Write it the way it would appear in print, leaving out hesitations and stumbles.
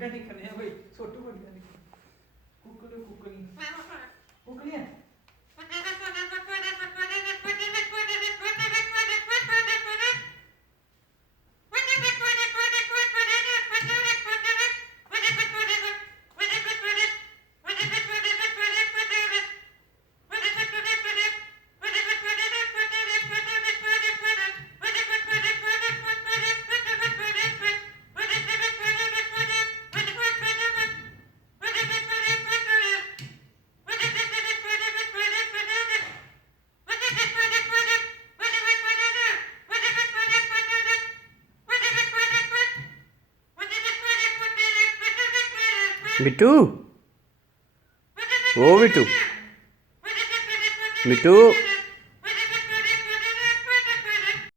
ਗੁੱਡਾ ਨਹੀਂ ਕਰਨੇ ਬਈ ਛੋਟੂ ਗੁੱਡਾ ਨਹੀਂ ਕੁੱਕਲੀ ਕੁੱਕਲੀ ਕੁੱਕਲੀ ਹੈ बिट्टू ओ बिट्टू बिट्टू